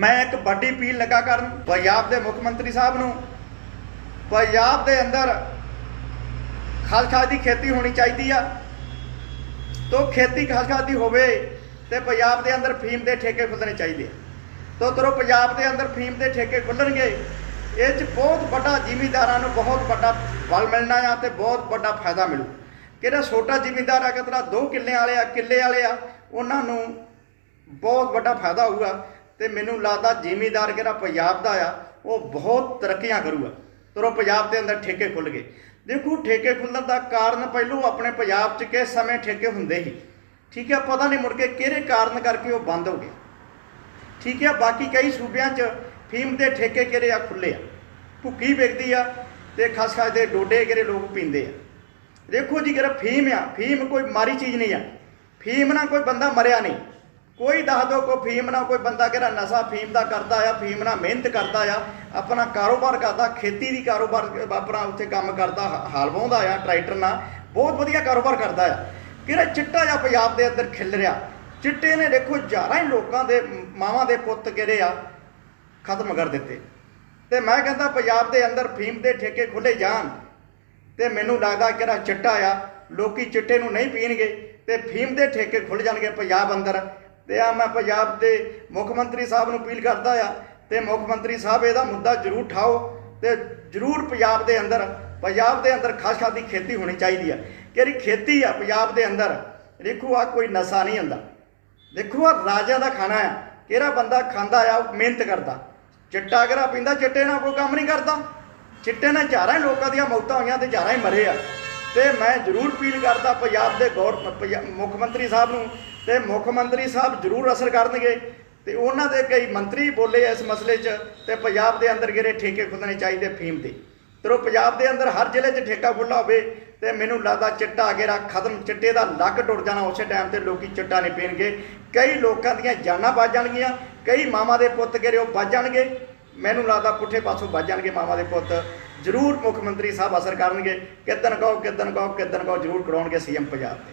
ਮੈਂ ਇੱਕ ਵੱਡੀ ਅਪੀਲ ਲਗਾ ਕਰਨ ਪੰਜਾਬ ਦੇ ਮੁੱਖ ਮੰਤਰੀ ਸਾਹਿਬ ਨੂੰ, ਪੰਜਾਬ ਦੇ ਅੰਦਰ ਖਾਲਖਾਸ ਦੀ ਖੇਤੀ ਹੋਣੀ ਚਾਹੀਦੀ ਆ। ਤੋ ਖੇਤੀ ਖਾਲਖਾਸ ਦੀ ਹੋਵੇ ਤੇ ਪੰਜਾਬ ਦੇ ਅੰਦਰ ਫੀਮ ਦੇ ਠੇਕੇ ਖੁੱਲਣੇ ਚਾਹੀਦੇ ਆ। ਤੋ ਤਰੋ ਪੰਜਾਬ ਦੇ ਅੰਦਰ ਫੀਮ ਦੇ ਠੇਕੇ ਖੁੱਲਣਗੇ ਇਹ ਚ ਬਹੁਤ ਵੱਡਾ ਜ਼ਿਮੀਂਦਾਰਾਂ ਨੂੰ ਬਹੁਤ ਵੱਡਾ ਬਲ ਮਿਲਣਾ ਆ ਤੇ ਬਹੁਤ ਵੱਡਾ ਫਾਇਦਾ ਮਿਲੂ। ਕਿਹੜਾ ਛੋਟਾ ਜ਼ਿਮੀਂਦਾਰ ਆ ਕਿਤਰਾ ਦੋ ਕਿੱਲੇ ਵਾਲੇ ਆ, ਕਿੱਲੇ ਵਾਲੇ ਆ, ਉਹਨਾਂ ਨੂੰ ਬਹੁਤ ਵੱਡਾ ਫਾਇਦਾ ਹੋਊਗਾ। ਤੇ ਮੈਨੂੰ ਲੱਗਦਾ ਜ਼ਿਮੀਦਾਰ ਕਿਹੜਾ ਪੰਜਾਬ ਦਾ ਆ, ਉਹ ਬਹੁਤ ਤਰੱਕੀਆਂ ਕਰੂਗਾ। ਤਰੋ ਪੰਜਾਬ ਦੇ ਅੰਦਰ ਠੇਕੇ ਖੁੱਲ ਗਏ। ਦੇਖੋ, ਠੇਕੇ ਖੁੱਲਣ ਦਾ ਕਾਰਨ ਪਹਿਲੂ ਆਪਣੇ ਪੰਜਾਬ 'ਚ ਕਿਸ ਸਮੇਂ ਠੇਕੇ ਹੁੰਦੇ ਸੀ? ਠੀਕ ਹੈ ਪਤਾ ਨਹੀਂ ਮੁੜ ਕੇ ਕਿਹੜੇ ਕਾਰਨ ਕਰਕੇ ਉਹ ਬੰਦ ਹੋ ਗਏ। ਠੀਕ ਹੈ ਬਾਕੀ ਕਈ ਸੂਬਿਆਂ 'ਚ ਫੀਮ ਦੇ ਠੇਕੇ ਕਿਹੜੇ ਆ? ਖੁੱਲੇ ਆ। ਭੁੱਕੀ ਵਿਕਦੀ ਆ ਤੇ ਖਾਸ ਖਾਸ ਦੇ ਡੋਡੇ ਕਿਹੜੇ ਲੋਕ ਪੀਂਦੇ ਆ। ਦੇਖੋ ਜੀ ਕਿਹੜਾ ਫੀਮ ਆ, ਫੀਮ ਕੋਈ ਮਾਰੀ ਚੀਜ਼ ਨਹੀਂ ਆ। ਫੀਮ ਨਾਲ ਕੋਈ ਬੰਦਾ ਮਰਿਆ ਨਹੀਂ। ਕੋਈ ਦੱਸ ਦੋ ਕੋਈ ਫੀਮ ਨਾਲ ਕੋਈ ਬੰਦਾ ਕਿਹੜਾ ਨਸ਼ਾ ਫੀਮ ਦਾ ਕਰਦਾ ਆ, ਫੀਮ ਨਾਲ ਮਿਹਨਤ ਕਰਦਾ ਆ, ਆਪਣਾ ਕਾਰੋਬਾਰ ਕਰਦਾ, ਖੇਤੀ ਦੀ ਕਾਰੋਬਾਰ ਆਪਣਾ ਉੱਥੇ ਕੰਮ ਕਰਦਾ ਹਾਲ ਵਾਹੁੰਦਾ ਆ, ਟਰੈਕਟਰ ਨਾਲ, ਬਹੁਤ ਵਧੀਆ ਕਾਰੋਬਾਰ ਕਰਦਾ ਆ। ਕਿਹੜਾ ਚਿੱਟਾ ਜਿਹਾ ਪੰਜਾਬ ਦੇ ਅੰਦਰ ਖਿਲ ਰਿਹਾ। ਚਿੱਟੇ ਨੇ ਦੇਖੋ ਹਜ਼ਾਰਾਂ ਹੀ ਲੋਕਾਂ ਦੇ ਮਾਵਾਂ ਦੇ ਪੁੱਤ ਕਿਹੜੇ ਆ, ਖਤਮ ਕਰ ਦਿੱਤੇ। ਤੇ ਮੈਂ ਕਹਿੰਦਾ ਪੰਜਾਬ ਦੇ ਅੰਦਰ ਫੀਮ ਦੇ ਠੇਕੇ ਖੁੱਲੇ ਜਾਣ, ਤੇ ਮੈਨੂੰ ਲੱਗਦਾ ਕਿਹੜਾ ਚਿੱਟਾ ਆ, ਲੋਕੀ ਚਿੱਟੇ ਨੂੰ ਨਹੀਂ ਪੀਣਗੇ, ਤੇ ਫੀਮ ਦੇ ਠੇਕੇ ਖੁੱਲ ਜਾਣਗੇ ਪੰਜਾਬ ਅੰਦਰ। ਤੇ ਆ ਮੈਂ ਪੰਜਾਬ ਦੇ ਮੁੱਖ ਮੰਤਰੀ ਸਾਹਿਬ ਨੂੰ ਅਪੀਲ ਕਰਦਾ ਆ, ਤੇ ਮੁੱਖ ਮੰਤਰੀ ਸਾਹਿਬ ਇਹਦਾ ਮੁੱਦਾ ਜ਼ਰੂਰ ਠਾਓ ਤੇ ਜ਼ਰੂਰ ਪੰਜਾਬ ਦੇ ਅੰਦਰ, ਪੰਜਾਬ ਦੇ ਅੰਦਰ ਖਾਸ ਦੀ ਖੇਤੀ ਹੋਣੀ ਚਾਹੀਦੀ ਆ। ਕਿਹੜੀ ਖੇਤੀ ਆ ਪੰਜਾਬ ਦੇ ਅੰਦਰ? ਦੇਖੋ ਆ ਕੋਈ ਨਸ਼ਾ ਨਹੀਂ ਹੁੰਦਾ। ਦੇਖੋ ਆ ਰਾਜਿਆਂ ਦਾ ਖਾਣਾ ਆ, ਕਿਹੜਾ ਬੰਦਾ ਖਾਂਦਾ ਆ, ਉਹ ਮਿਹਨਤ ਕਰਦਾ। ਚਿੱਟਾ ਕਿਹੜਾ ਪੀਂਦਾ, ਚਿੱਟੇ ਨਾਲ ਕੋਈ ਕੰਮ ਨਹੀਂ ਕਰਦਾ। ਚਿੱਟੇ ਨਾਲ ਹਜ਼ਾਰਾਂ ਲੋਕਾਂ ਦੀਆਂ ਮੌਤਾਂ ਹੋਈਆਂ ਤੇ ਹਜ਼ਾਰਾਂ ਹੀ ਮਰੇ ਆ। ਤੇ ਮੈਂ ਜ਼ਰੂਰ ਅਪੀਲ ਕਰਦਾ ਪੰਜਾਬ ਦੇ ਗੌਰ ਪੰਜਾ- ਮੁੱਖ ਮੰਤਰੀ ਸਾਹਿਬ ਨੂੰ ਤੇ ਮੁੱਖ ਮੰਤਰੀ ਸਾਹਿਬ ਜ਼ਰੂਰ ਅਸਰ ਕਰਨਗੇ ਤੇ ਉਹਨਾਂ ਦੇ ਕਈ ਮੰਤਰੀ ਬੋਲੇ ਇਸ ਮਸਲੇ 'ਚ ਤੇ ਪੰਜਾਬ ਦੇ ਅੰਦਰ ਜਿਹੜੇ ਠੇਕੇ ਖੁੱਲਣੇ ਚਾਹੀਦੇ ਫੀਮ ਦੇ। ਤੇ ਉਹ ਪੰਜਾਬ ਦੇ ਅੰਦਰ ਹਰ ਜ਼ਿਲ੍ਹੇ 'ਚ ਠੇਕਾ ਖੁੱਲਾ ਹੋਵੇ ਤੇ ਮੈਨੂੰ ਲੱਗਦਾ ਚਿੱਟਾ ਗੇਰਾ ਖਤਮ, ਚਿੱਟੇ ਦਾ ਲੱਕ ਟੁੱਟ ਜਾਣਾ ਉਸੇ ਟਾਈਮ ਤੇ ਲੋਕੀ ਚਿੱਟਾ ਨਹੀਂ ਪੀਣਗੇ। ਕਈ ਲੋਕਾਂ ਦੀਆਂ ਜਾਨਾਂ ਬਚ ਜਾਣਗੀਆਂ, ਕਈ ਮਾਵਾਂ ਦੇ ਪੁੱਤ ਜਿਹੜੇ ਉਹ ਬਚ ਜਾਣਗੇ। ਮੈਨੂੰ ਲੱਗਦਾ ਪੁੱਠੇ ਪਾਸੋਂ ਬਚ ਜਾਣਗੇ ਮਾਵਾਂ ਦੇ ਪੁੱਤ। ਜ਼ਰੂਰ ਮੁੱਖ ਮੰਤਰੀ ਸਾਹਿਬ ਅਸਰ ਕਰਨਗੇ। ਕਿਦਨ ਕਹੋ ਕਿਦਨ ਕਹੋ ਕਿਦਨ ਕਹੋ, ਜ਼ਰੂਰ ਕਰਾਉਣਗੇ ਸੀਐਮ ਪੰਜਾਬ ਦੇ